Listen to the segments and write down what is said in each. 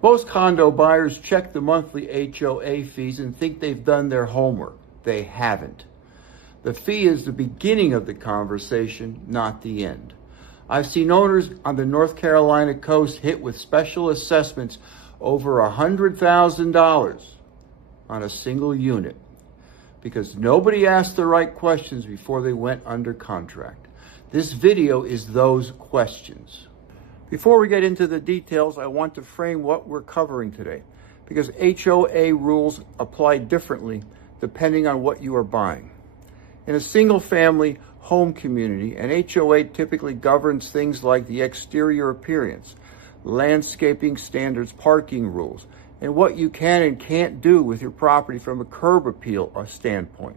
Most condo buyers check the monthly HOA fees and think they've done their homework. They haven't. The fee is the beginning of the conversation, not the end. I've seen owners on the North Carolina coast hit with special assessments over $100,000 on a single unit because nobody asked the right questions before they went under contract. This video is those questions. Before we get into the details, I want to frame what we're covering today because HOA rules apply differently depending on what you are buying. In a single-family home community, an HOA typically governs things like the exterior appearance, landscaping standards, parking rules, and what you can and can't do with your property from a curb appeal standpoint.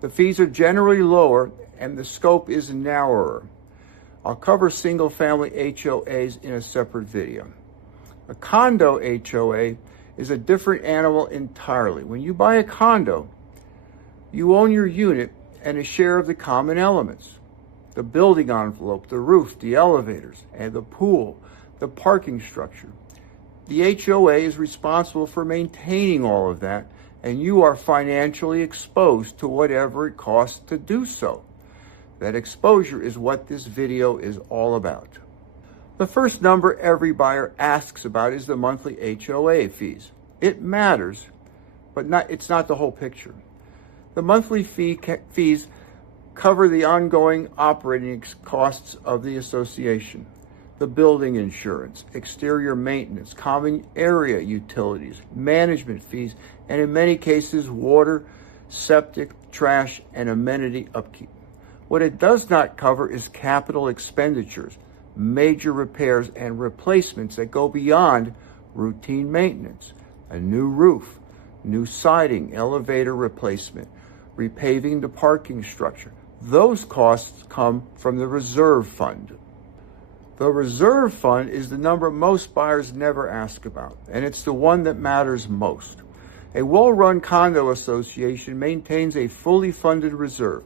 The fees are generally lower and the scope is narrower. I'll cover single-family HOAs in a separate video. A condo HOA is a different animal entirely. When you buy a condo, you own your unit and a share of the common elements. The building envelope, the roof, the elevators, and the pool, the parking structure. The HOA is responsible for maintaining all of that, and you are financially exposed to whatever it costs to do so. That exposure is what this video is all about. The first number every buyer asks about is the monthly HOA fees. It matters, but it's not the whole picture. The monthly fees cover the ongoing operating costs of the association, the building insurance, exterior maintenance, common area utilities, management fees, and in many cases, water, septic, trash, and amenity upkeep. What it does not cover is capital expenditures, major repairs and replacements that go beyond routine maintenance, a new roof, new siding, elevator replacement, repaving the parking structure. Those costs come from the reserve fund. The reserve fund is the number most buyers never ask about, and it's the one that matters most. A well-run condo association maintains a fully funded reserve,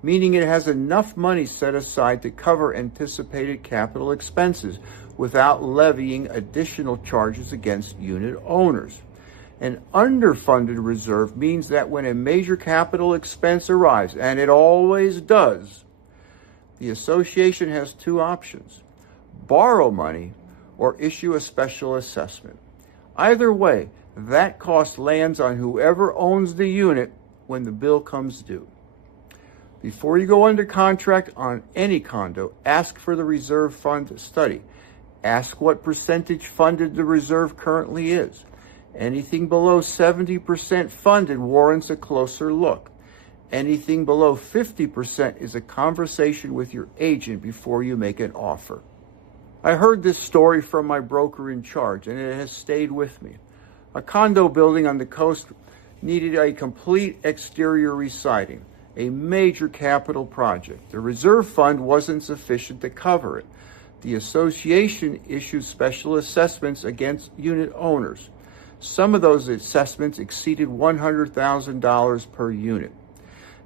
meaning it has enough money set aside to cover anticipated capital expenses without levying additional charges against unit owners. An underfunded reserve means that when a major capital expense arrives, and it always does, the association has two options: borrow money or issue a special assessment. Either way, that cost lands on whoever owns the unit when the bill comes due. Before you go under contract on any condo, ask for the reserve fund study. Ask what percentage funded the reserve currently is. Anything below 70% funded warrants a closer look. Anything below 50% is a conversation with your agent before you make an offer. I heard this story from my broker in charge, and it has stayed with me. A condo building on the coast needed a complete exterior residing, a major capital project. The reserve fund wasn't sufficient to cover it. The association issued special assessments against unit owners. Some of those assessments exceeded $100,000 per unit.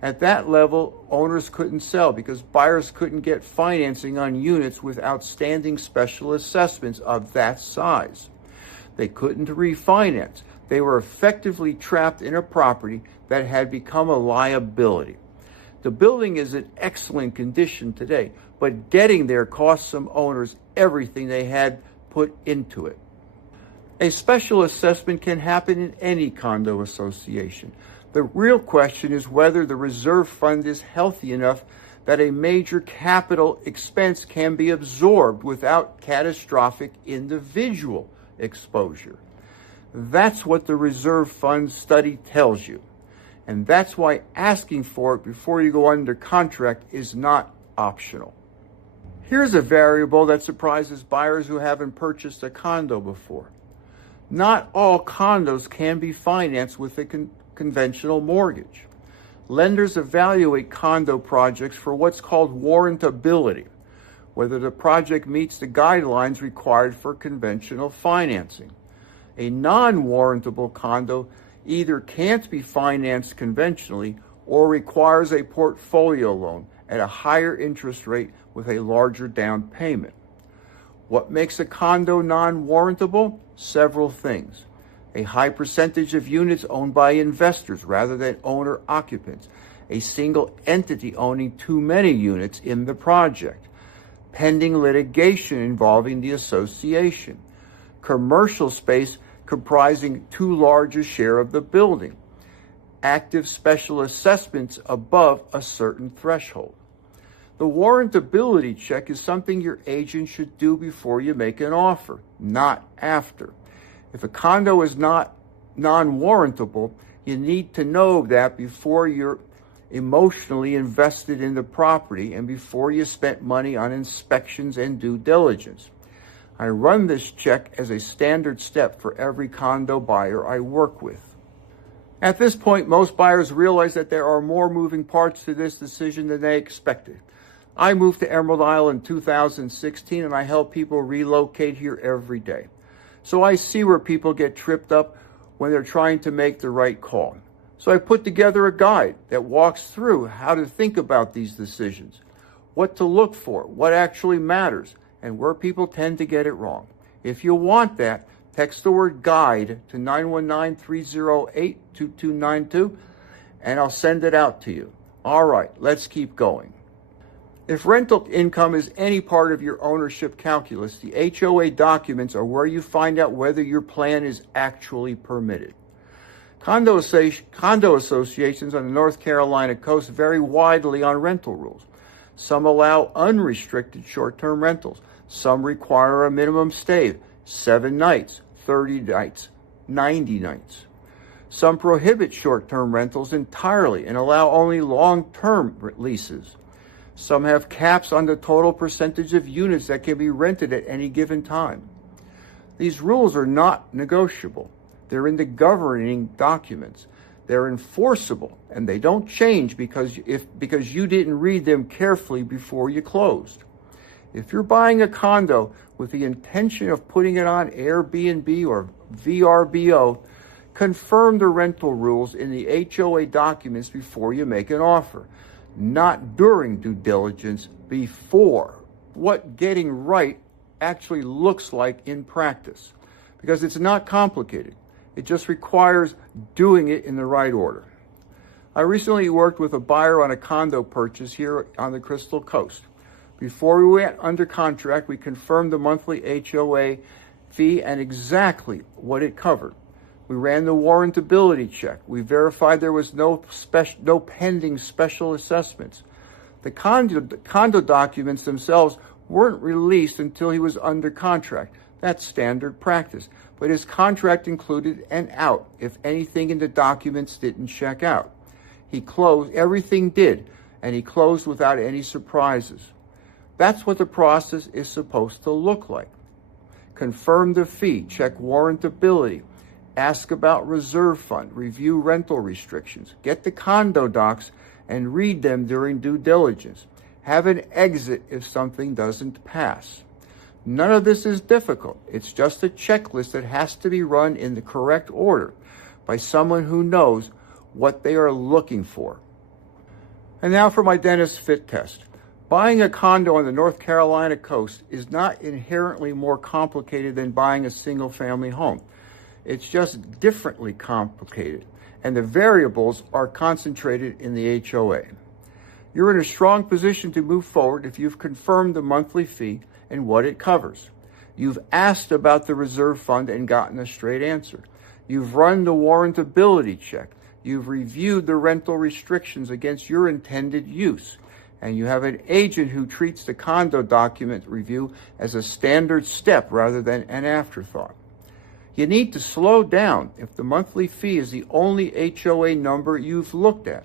At that level, owners couldn't sell because buyers couldn't get financing on units with outstanding special assessments of that size. They couldn't refinance. They were effectively trapped in a property that had become a liability. The building is in excellent condition today, but getting there cost some owners everything they had put into it. A special assessment can happen in any condo association. The real question is whether the reserve fund is healthy enough that a major capital expense can be absorbed without catastrophic individual exposure. That's what the reserve fund study tells you. And that's why asking for it before you go under contract is not optional. Here's a variable that surprises buyers who haven't purchased a condo before. Not all condos can be financed with a conventional mortgage. Lenders evaluate condo projects for what's called warrantability, whether the project meets the guidelines required for conventional financing. A non-warrantable condo either can't be financed conventionally or requires a portfolio loan at a higher interest rate with a larger down payment. What makes a condo non-warrantable? Several things. A high percentage of units owned by investors rather than owner-occupants. A single entity owning too many units in the project. Pending litigation involving the association. Commercial space comprising too large a share of the building. Active special assessments above a certain threshold. The warrantability check is something your agent should do before you make an offer, not after. If a condo is not non-warrantable, you need to know that before you're emotionally invested in the property and before you spent money on inspections and due diligence. I run this check as a standard step for every condo buyer I work with. At this point, most buyers realize that there are more moving parts to this decision than they expected. I moved to Emerald Isle in 2016, and I help people relocate here every day. So I see where people get tripped up when they're trying to make the right call. So I put together a guide that walks through how to think about these decisions, what to look for, what actually matters, and where people tend to get it wrong. If you want that, text the word guide to 919-308-2292, and I'll send it out to you. All right, let's keep going. If rental income is any part of your ownership calculus, the HOA documents are where you find out whether your plan is actually permitted. Condo associations on the North Carolina coast vary widely on rental rules. Some allow unrestricted short-term rentals. Some require a minimum stay, 7 nights, 30 nights, 90 nights. Some prohibit short-term rentals entirely and allow only long-term leases. Some have caps on the total percentage of units that can be rented at any given time. These rules are not negotiable. They're in the governing documents. They're enforceable, and they don't change because you didn't read them carefully before you closed. If you're buying a condo with the intention of putting it on Airbnb or VRBO, confirm the rental rules in the HOA documents before you make an offer. Not during due diligence, before. What getting right actually looks like in practice. Because it's not complicated. It just requires doing it in the right order. I recently worked with a buyer on a condo purchase here on the Crystal Coast. Before we went under contract, we confirmed the monthly HOA fee and exactly what it covered. We ran the warrantability check. We verified there was no pending special assessments. The condo documents themselves weren't released until he was under contract. That's standard practice. But his contract included an out if anything in the documents didn't check out. He closed, everything did, and he closed without any surprises. That's what the process is supposed to look like. Confirm the fee, check warrantability, ask about reserve fund, review rental restrictions, get the condo docs and read them during due diligence. Have an exit if something doesn't pass. None of this is difficult. It's just a checklist that has to be run in the correct order by someone who knows what they are looking for. And now for my Denis Fit Test. Buying a condo on the North Carolina coast is not inherently more complicated than buying a single-family home. It's just differently complicated, and the variables are concentrated in the HOA. You're in a strong position to move forward if you've confirmed the monthly fee and what it covers. You've asked about the reserve fund and gotten a straight answer. You've run the warrantability check. You've reviewed the rental restrictions against your intended use. And you have an agent who treats the condo document review as a standard step rather than an afterthought. You need to slow down if the monthly fee is the only HOA number you've looked at,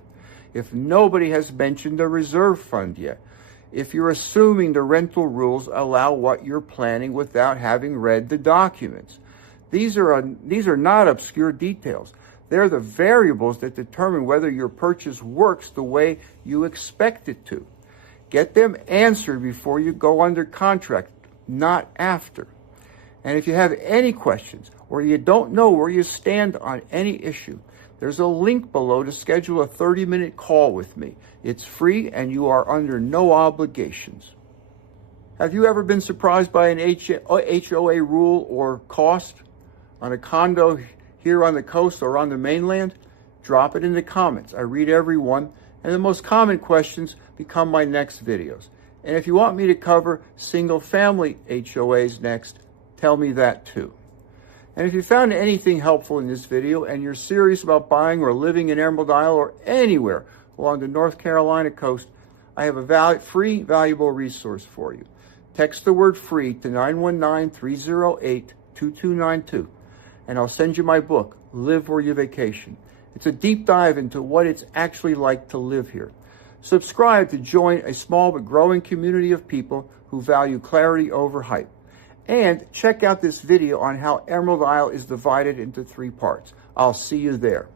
if nobody has mentioned the reserve fund yet, if you're assuming the rental rules allow what you're planning without having read the documents. These are not obscure details. They're the variables that determine whether your purchase works the way you expect it to. Get them answered before you go under contract, not after. And if you have any questions or you don't know where you stand on any issue, there's a link below to schedule a 30-minute call with me. It's free and you are under no obligations. Have you ever been surprised by an HOA rule or cost on a condo here on the coast or on the mainland? Drop it in the comments. I read every one, and the most common questions become my next videos. And if you want me to cover single-family HOAs next, tell me that too. And if you found anything helpful in this video and you're serious about buying or living in Emerald Isle or anywhere along the North Carolina coast, I have a free, valuable resource for you. Text the word free to 919-308-2292, and I'll send you my book, Live Where You Vacation. It's a deep dive into what it's actually like to live here. Subscribe to join a small but growing community of people who value clarity over hype. And check out this video on how Emerald Isle is divided into 3 parts. I'll see you there.